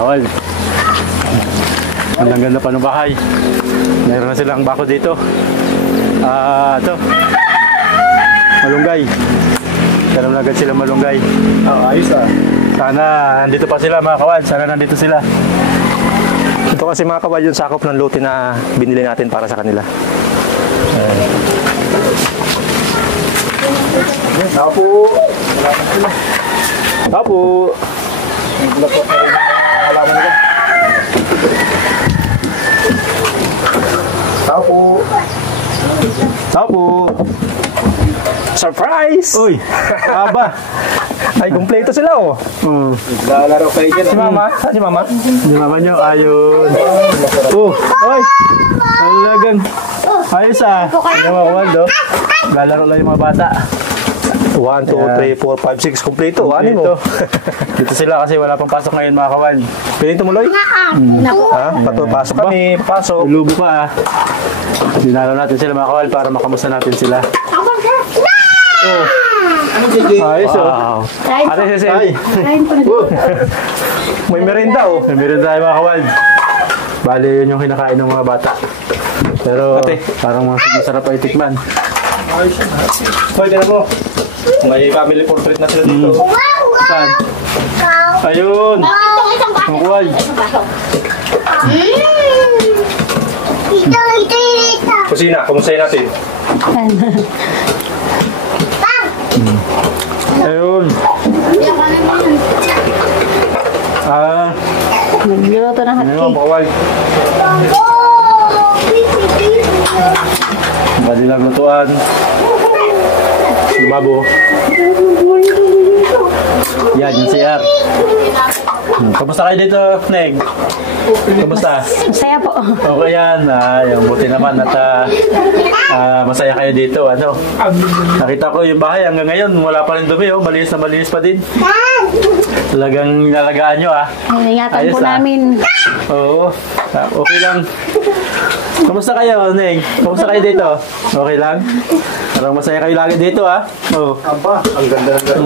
Bawal. Ang ganda pa ng bahay. Meron na silang bako dito. Ito. Malunggay. Meron na agad sila malunggay. Ayos ah. Sana nandito pa sila mga kawad. Sana nandito sila. Ito kasi mga kawad yung sakop ng lote na binili natin para sa kanila. Tao po. Tao po. Tao po. Tao po. Surprise! Uy! Aba! Ay, kumpleto sila oh. Lalaro kayo dyan. Si Mama? Saan si Mama? Si Mama nyo, ayun. Uy! Talagang ayos ah. Yung mga Waldo. Lalaro lang yung mga bata. 1, 2, 3, 4, 5, 6 kumpleto. Ano mo? Dito sila kasi wala pang pasok ngayon mga kawan. Pwede tumuloy? Ha? Pasok kami. Pasok. Lubo pa ah. Dinalo natin sila mga kawan para makamusta natin sila. Ayos oh. Ano si Sel? May merenda oh. May merenda tayo mga kawan. Bali yun yung kinakain ng mga bata. Pero parang masarap pa itikman. Hoy, tira mo. May family portrait na sila dito. Saan? Ayun! Ang kuwal. Kusina, kumustahin natin? Ayun. Nagluluto ng hotcake. Ayun, bawal. Bali lang lutuan. Babo. Yan, yung CR. Kamusta kayo dito, Neg? Kamusta? Masaya po. Okay yan. Yung buti naman at masaya kayo dito. Ano? Nakita ko yung bahay hanggang ngayon. Wala pa rin dumi. Oh. Malinis na malinis pa din. Talagang nalagaan nyo. Ingatan po namin. Oo. Okay lang. Kamusta kayo, Neng? Kamusta kayo dito? Okay lang? Parang masaya kayo lagi dito, ha? Oo. Aba, ang ganda ng garo.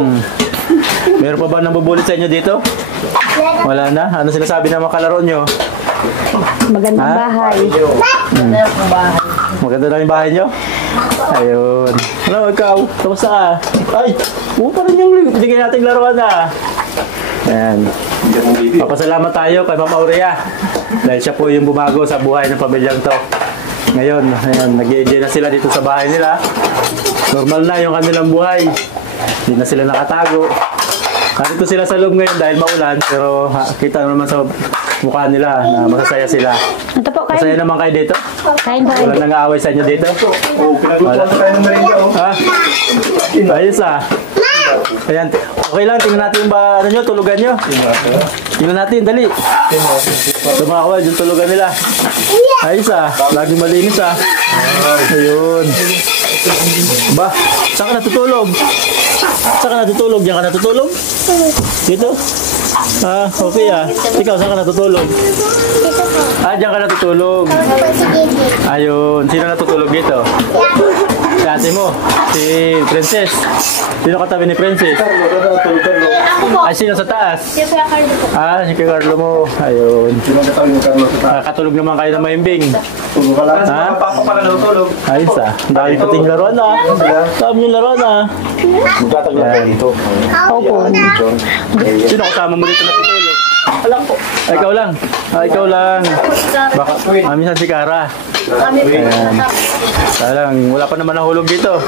Meron pa ba nabubulit sa inyo dito? Wala na? Ano sinasabi ng mga kalaro nyo? Magandang bahay. Maganda na yung bahay nyo? Ayun. Ano, ikaw? Kamusta ka? Ay! Parang yung bigyan natin laruan na. Ayan. Papasalamat tayo kay Mama Aurea. Dahil siya po yung bumago sa buhay ng pamilyang to. Ngayon, nag-i-enjoy na sila dito sa bahay nila. Normal na yung kanilang buhay. Hindi na sila nakatago. Nandito sila sa loob ngayon dahil maulan. Pero kita naman sa mukha nila na masasaya sila. Ito po, kain. Masaya naman kayo dito? Kain po. Wala nang-aaway sa inyo dito? Pinaglutuan tayo ng merinda oh. Ha? Ayos ah. Ayan. Okay lang, tingnan natin ba ano nyo, tulugan nyo. Tingnan natin, dali. Ito mga kawad, yung tulugan nila. Ayos ah. Laging malinis ah. Ayun. Ba, saan ka natutulog? Saan ka natutulog? Diyan ka natutulog? Dito? Okay ah. Ikaw, saan ka natutulog? Diyan ka natutulog. Ayun. Sino natutulog dito? Si ate mo. Si Princess. Sino katabi ni Princess? Ay, sino sa taas? Si Kuya Carlo mo. Ayun. Katulog naman kayo ng maimbing. Tulog ka lang. Papa pala natutulog. Ayos ah. Dahil pating laruan ah. Saan yung laruan ah? Magtataglag kayo dito. Opo. Sino kasama mo dito natutulog? Alam po. Ikaw lang. Ikaw lang. Baka, minsan si Kara. Ayan. Talang, wala pa naman nahulog dito.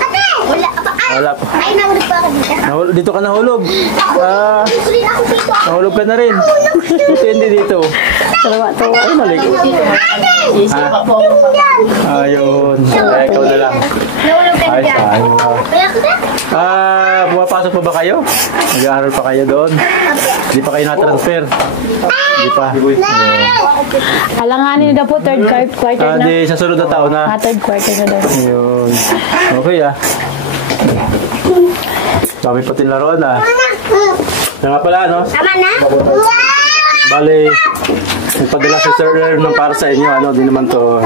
Wala pa. Ay, nahulog pa ako dito. Dito ka nahulog. Nahulog ka na rin. Dito hindi dito. Salamat po. Ay, mali. Ayun. Ikaw na lang. Nahulog ka dyan. Kaya ko na? Pumapasok pa ba kayo? Nag-aaral pa kayo doon? Hindi pa kayo na-transfer? Hindi pa. Alanganin na po, third quarter na. Di, sa sunod na taon na. Third quarter na daw. Ayun. Okay ah. Dami pati laruan ah. Kaya nga pala, no? Tama na? Bale, nagpadala si Sir Earl ng para sa inyo. Ano, di naman to.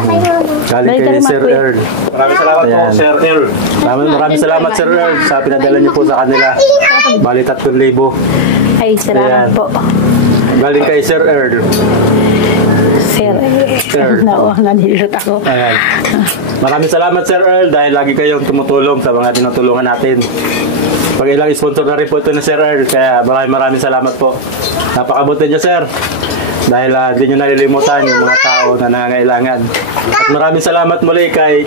Galing kay Sir Earl. Maraming salamat po, Sir Earl. Maraming salamat, Sir Earl, sa pinadala niyo po sa kanila. Bali, 3,000. Ay, salamat Ayan. po. Galing kay Sir Earl. Sir. Sir. Nanilot ako. Ayan. Maraming salamat Sir Earl dahil lagi kayong tumutulong sa mga tinutulungan natin. Pag ilang sponsor na rin po ito ni Sir Earl, kaya maraming salamat po. Napakabuti niyo Sir. Dahil di nyo nalilimutan yung mga tao na nangangailangan. At maraming salamat muli kay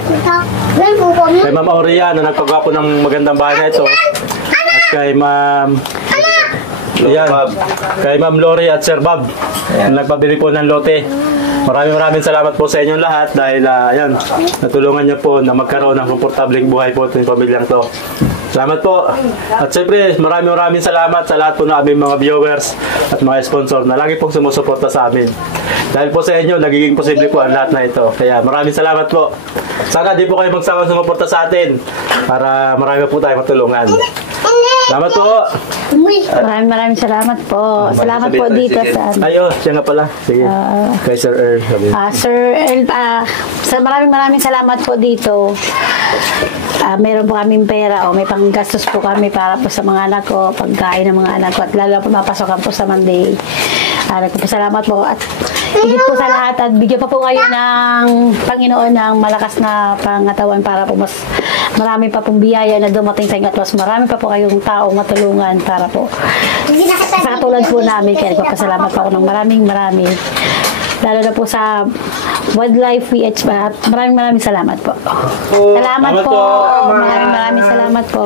Ma'am Aurea na nagpagawa po ng magandang bahay na ito. At kay Ma'am kay Ma'am Lori at Sir Bob na nagpabili po ng lote. Maraming salamat po sa inyong lahat dahil natulungan niyo po na magkaroon ng komportableng buhay po ng pamilyang to. Salamat po. At siyempre, maraming salamat sa lahat po ng aming mga viewers at mga sponsor na lagi pong sumusuporta sa amin. Dahil po sa inyo, nagiging posible po ang lahat na ito. Kaya maraming salamat po. Sana di po kayo magsawang sumuporta sa atin para marami po tayo matulungan. Salamat po. Maraming salamat po. Salamat po dito sa... Ayo, siya nga pala. Sige. Kay Sir Earl. Sir Earl, maraming salamat po dito. Meron po kaming pera o may panggastos po kami para po sa mga anak ko, pagkain ng mga anak ko at lalo po mapasokan po sa Monday. Nagpapasalamat po at higit po sa lahat at bigyan pa po kayo ng Panginoon ng malakas na pangatawan para po mas marami pa pong biyaya na dumating sa inyo at mas marami pa po kayong tao matulungan para po sa katulad po namin. Kaya nagpapasalamat po ako ng maraming lalo na po sa Wildlife PH. Maraming salamat po. Salamat po. Maraming salamat po.